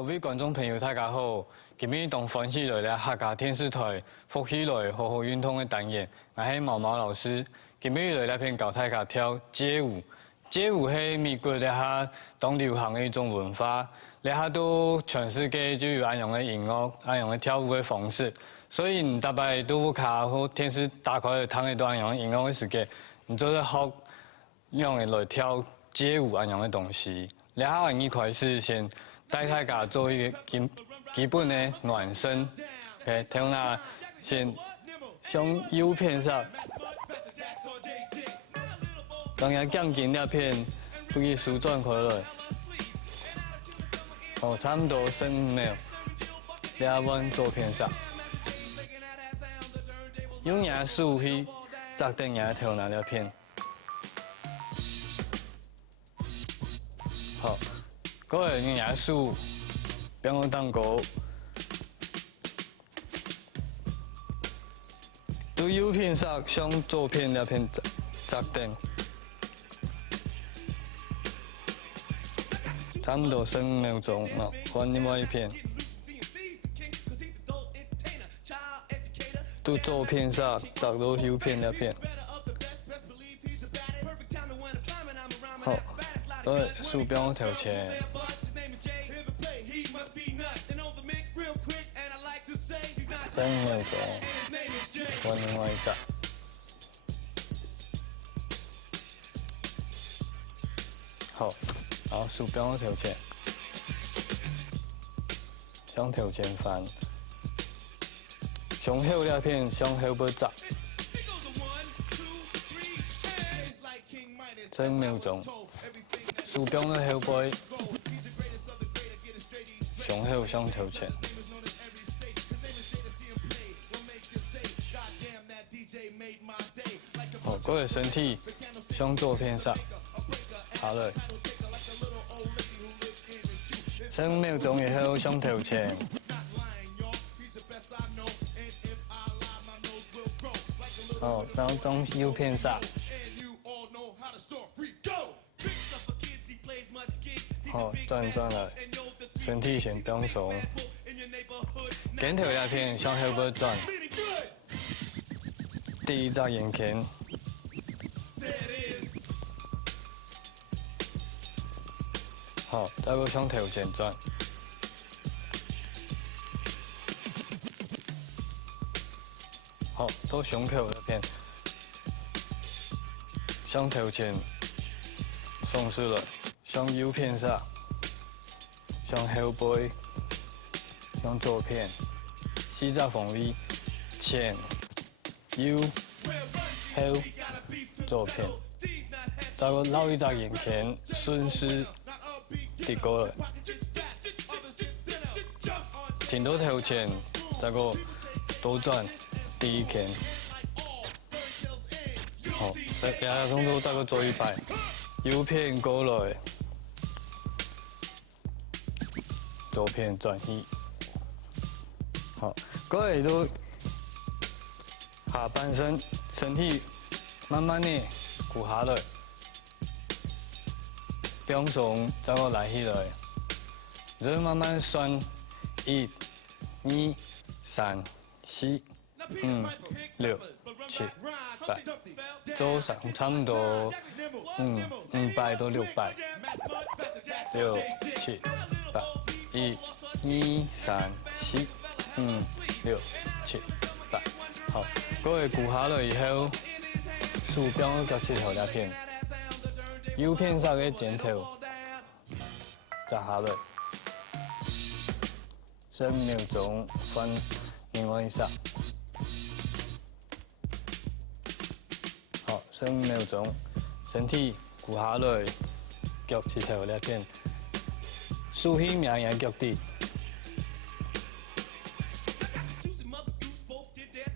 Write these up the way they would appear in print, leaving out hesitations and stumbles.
各位观众朋友，大家好！今日同欢喜来了客家电视台福气来好好运动的单元，我是毛毛老师。今日来了片教大家跳街舞。街舞是美国咧下当流行的一种文化，咧下都全世界就有安样的音乐、安样的跳舞的方式。所以你大概都卡或电视打开睇得到安样的音乐的时间，你就是学用的来跳街舞安样的东西。咧下我一开始先带大家做一个基本的暖身。OK， 睇下先向右片上。当然，降紧那片注意舒转回来，哦，差不多10秒，两弯左片上，用牙梳去扎定牙头那两片，好，各位用牙梳，边个当狗，对右片上向左片那片扎定。差不多10秒钟，换另外一片，都左片上，找到右片那片，好，对，鼠标调前，10秒钟，换另外一张。好。然后鼠标调前，向调前翻，向后两片向后不走，10秒钟，鼠标的后背，向后向调前，好，各位身体向左片上，好了。10秒钟以后向头前，好，然后从右片上，好，转来，身体先放松，跟头两片向后边转，第一张眼前。好，再个向头前转，好，到胸口那边，向头前松弛了，向右片上，向后背，向左片，四只缝力，前、右、后、左片，再个绕一只眼前，顺势。跌过来，停到头前，再个倒转第一片，好，再两下动作，再个做一摆，右片过来，左片转移，好，各位都下半身体慢慢的鼓下来。放松，再个来起来，再慢算，1、2、3、4、5、6、7、8，做上差不多500到600，6、7、8，1、2、3、4、5、6、7、8，好，各位鼓下来以后，鼠标夹起头两片。右片上的剪头，扎下来，10秒钟换另外一上，好，10秒钟，身体鼓下来，脚起头两片，竖起命也脚底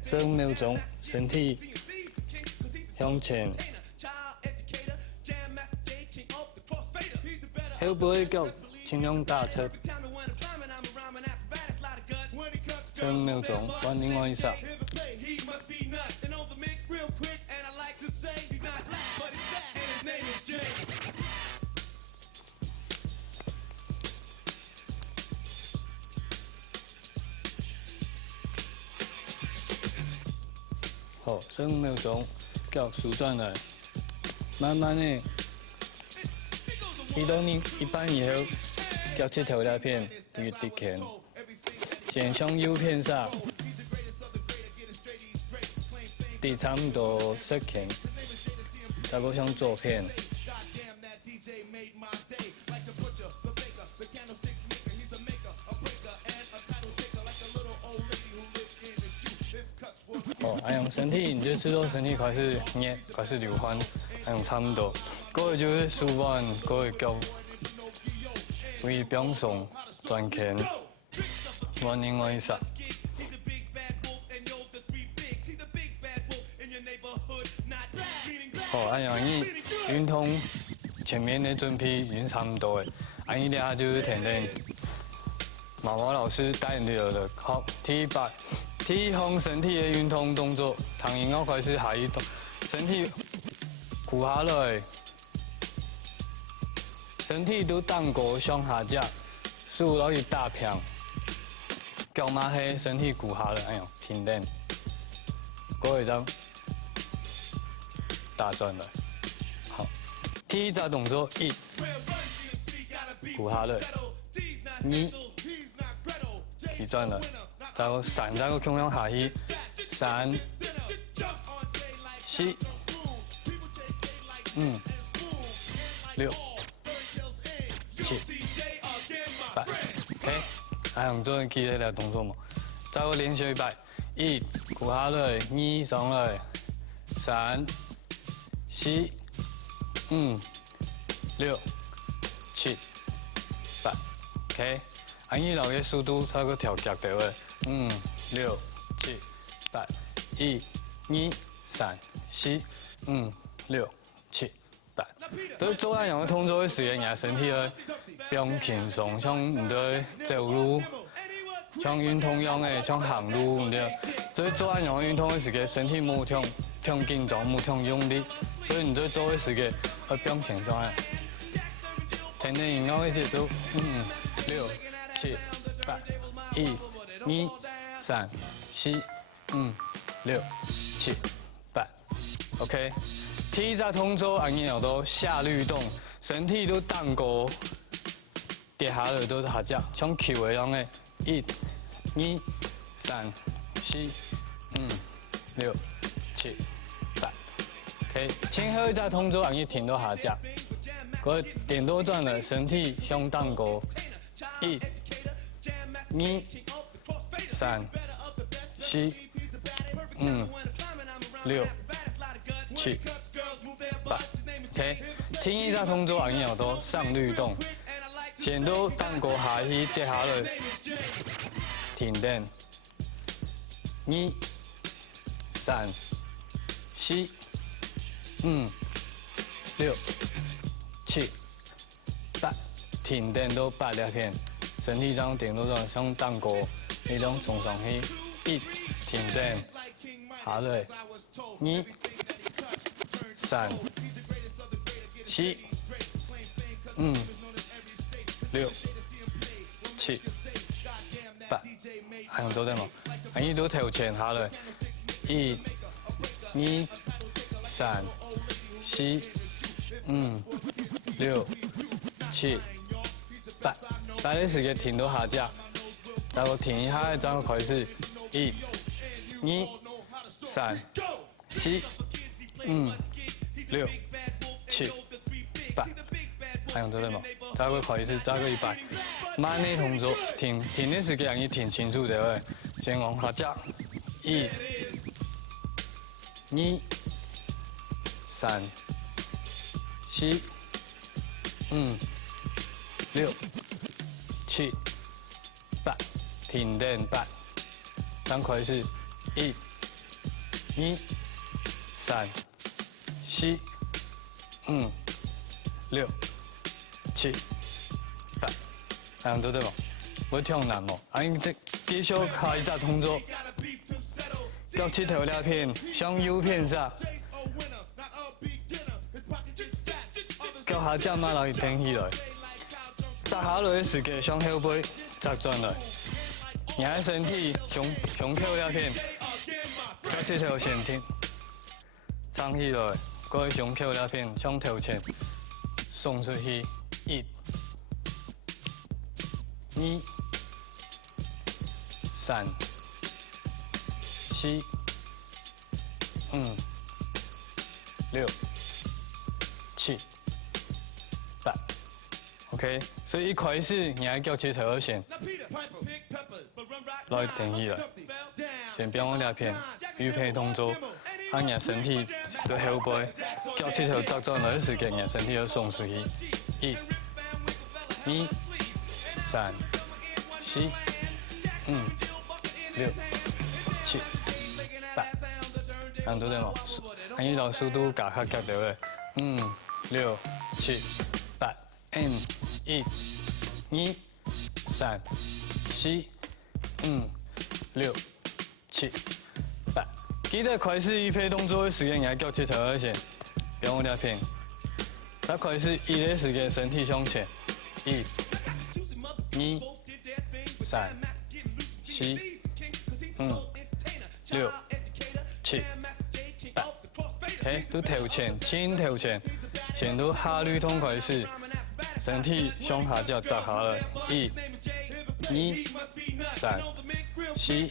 ，10秒钟，身体向前。后背脚尽量打侧，10秒钟换另外一上。好，15秒钟，脚舒转来，慢慢的，移到你一半以后，脚切条条片越直前，先向右片上，地差不多10前，再个向左片。 哦，按用身体，你就知道身体开始热，开始流汗，按用差不多。嗰个就是舒缓，嗰个脚为表上转前，往另外一侧。哦，按样你运动前面的准备已经差不多了，按一下就是天天毛毛老师带领的，好，第一把。 第一项身体的运动动作，唐英要开始下移动，身体俯下来，身体都荡过向下夹，手落去打平，脚马黑，身体俯下来，哎呦，停顿，嗰一张打转来，好，第一个动作1，俯下来，2，起转来。 再个3，再个向下去，3、4、5、6、7、8 ，OK， 还用做记得了动作嘛？再个连续一摆，1，俯下来，2，上来，3、4、5、6、7、8 ，OK， 按你老嘅速度，再个调脚对位。 6、7、8、1、2、3、4、5、6、7、8。都做那样的动作的时间，你身体会变轻松，像你在走路，像运动一样的，像行路，对。所以做那样的运动的时间，身体冇挺紧张，冇挺用力，所以你在做的时间会变轻松的。天天然后一直做，5、6、7、8、1、2、3、4、5、6、7、8 ，OK。第一个动作，俺们要到下律动，身体都荡过，跌下来都下脚，像 Q 一样的，1、2、3、4、5、6、7、8 ，OK。前后一个动作，俺们停到下脚，个点多转了，身体向荡过，1、2、3、4、5、6、7、8 ，OK。听一个动作，俺要到上律动，先都荡过下去跌下来，停顿，2、3、4、5、6、7、8，停顿到8两片，身体上点多转向荡过。 你种冲上去，1，停顿，下来，2、3、4、5、6、7、8，还用做对吗？还有都头前下来，1、2、3、4、5、6、7、8，大概时间停到下架。 然后停一下，然后开始，1、2、3、4、5、6、7、8，还用做对吗？再个开始，再个一摆，慢的动作，停的时间你停清楚对不对？先往下夹，1、2、3、4、5、6、7、8。 停顿8，刚开始，1、2、3、4、5、6、7、8，这样做对吗？会挺难哦。俺这继续下一个动作，脚切条两片，向右片上，脚下脚马上挺起来，扎下来的时间向后背再转来。 你的身体胸口两片，脚切条先停，撑起来，搁去胸口那片向头前送出去，1、2、3、4、5、6、7、8 ，OK。所以一开始你要叫起头先，来定起来，先别往那片预配动作，按你身体的后背，叫起头作转来时间，你身体要送出去，1、2、3、4、5、6、7、8，按到对吗？按依照速度加较急对不对？5、6、7、8 ，1、2、3、4、5、6、7、8。记得开始预配动作的时间，也叫起头而先，别往那片。那开始1的时间，身体向前，1、2、3、4、5、6、7、8。OK， 都头前，轻头前，先都下律动开始，身体向下脚扎下来，1、2、3、4、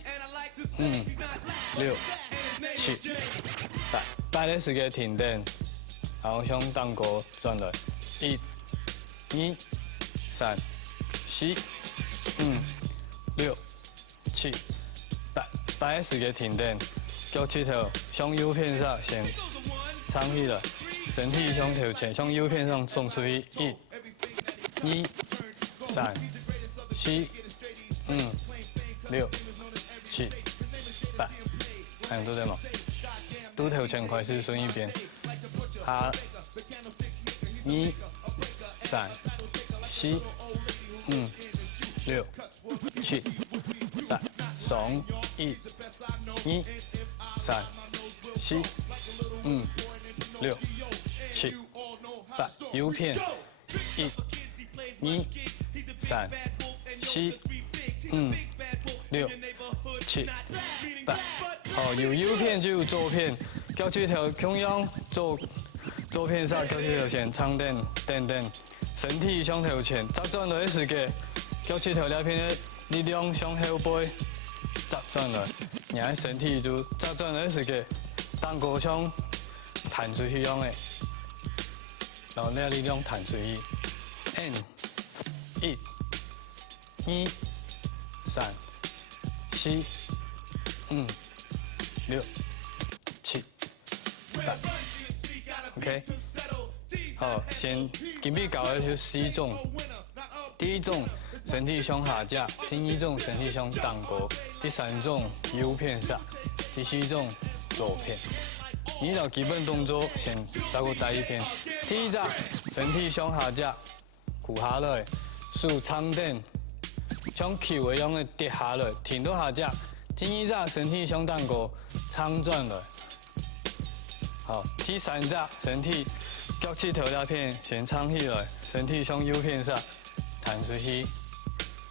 5、6、7、8。8的时间停顿，然后向Tango转来，1、2、3、4、5、6、7、8。8的时间停顿，脚起头向右片上先撑起来，身体向头前，向右片上送出去，1、2、3、4、5、6、7、8，看到对吗？都头前开始顺一边，下2、3、4、5、6、7、8，上1、2、3、4、5、6、7、8，右片1、2、3、4、5、6、7、8。好，有右片就有左片，脚趾头同样左片上，脚趾头先长蹬，身体向头前，扎转来的时间，脚趾头那边的力量向后背扎转来，然后身体就扎转来的时间，当高向弹出去样的，然后那力量弹出去，1、2、3、4、5、6、7、8 ，OK。好，先今日搞的是4种，第一种身体向下夹，第二种身体向Tango，第3种右片上，第4种左片。依照基本动作，先再过第一片。第一张身体向下夹，俯下来，手长蹬，像球一样的跌下来，停到下夹。第二张身体向Tango，长转来。好，第3张身体脚趾头那片先撑起来，身体向右片上弹出去。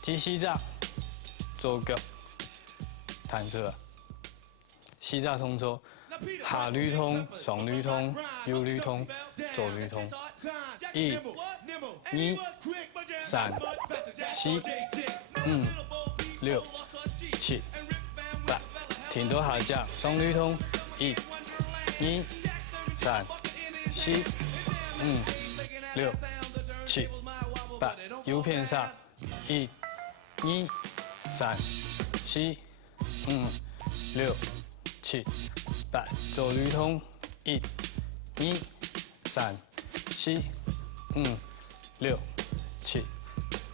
第4张左脚弹出来。4张动作：下律动、上律动、右律动、左律动。1、2、3、4、5、6、7、8，停到下夹，上律动，1、2、3、4、5、6、7、8，右片上，1、2、3、4、5、6、7、8，左律动，1、2、3、4、5、6、7、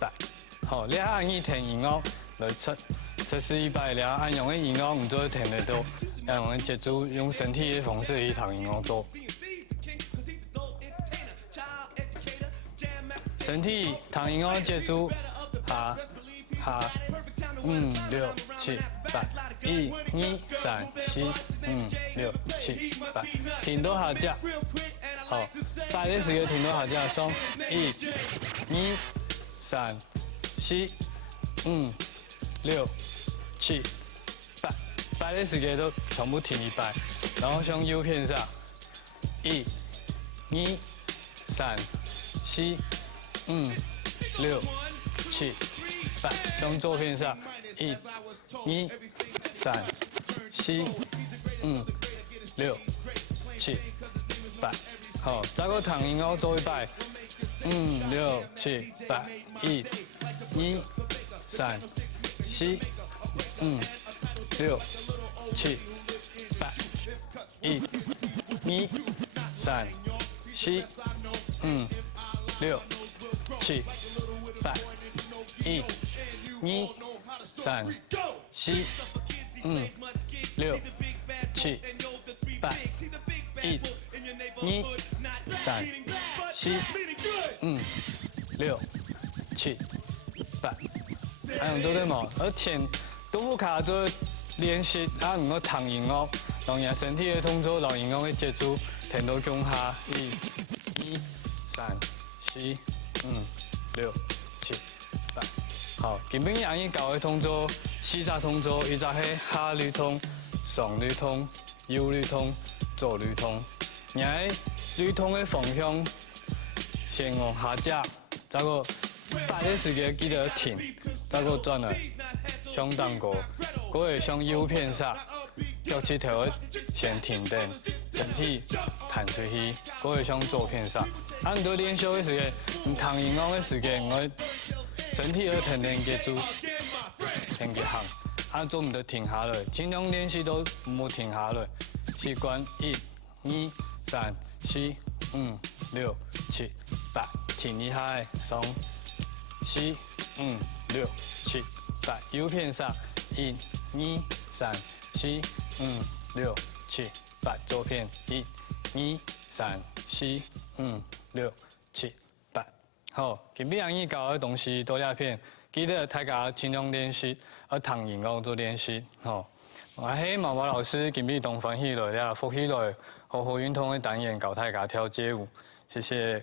8。好，你按一停音乐来测试一摆了，按用的音乐唔做停得到，要用的节奏用身体的方式去弹音乐做。身体弹音乐节奏下5、6、7、8，1、2、3、4、5、6、7、8，停到下夹。好，大的时间停到下夹，上1、2、3、4、5、6、7、8，8的时间都全部停一摆，然后向右片上， 1、2、3、4、5、6、7、8，向左偏上，1、2、3、4、5、6、7、8，好，再个躺赢哦，做一摆，5、6、7、8，1、2、3、4、5、6、7、8，1、2、3、4、5、6、7、8，1、2、3、4、5、6、7、8，1、2、3、4、5、6、7、8，还用做对冇？而前都不卡做练习，唔好躺赢哦，让人身体的动作，让人的节奏停到中下，1、2、3、4、5、6、7、8。好，基本容易教的动作，4只动作，一只係下律動、上律動、右律動、左律動。而律動的方向，先往下隻，再個擺的時間記得停，再個轉來向Tango，嗰個向右偏上，腳趾頭先停定，身體彈出去，嗰個向左偏上。按到練習的時間，唔躺贏的時間，我身體要停定節奏，停幾行，按做唔得停下來，盡量練習都唔好停下來。習慣1、2、3、4、5、6、7、8，停一下，鬆，4、5、6、7、8，右偏上，1、2、3、4、5、6、7、8，左偏1、2、3、4、5、6、7、8。好，基本容易教的東西多兩片，記得大家盡量練習，而躺贏我做練習。好，我係毛毛老師，今日同分享來了福氣來好好運動的單元，教大家跳街舞，謝謝。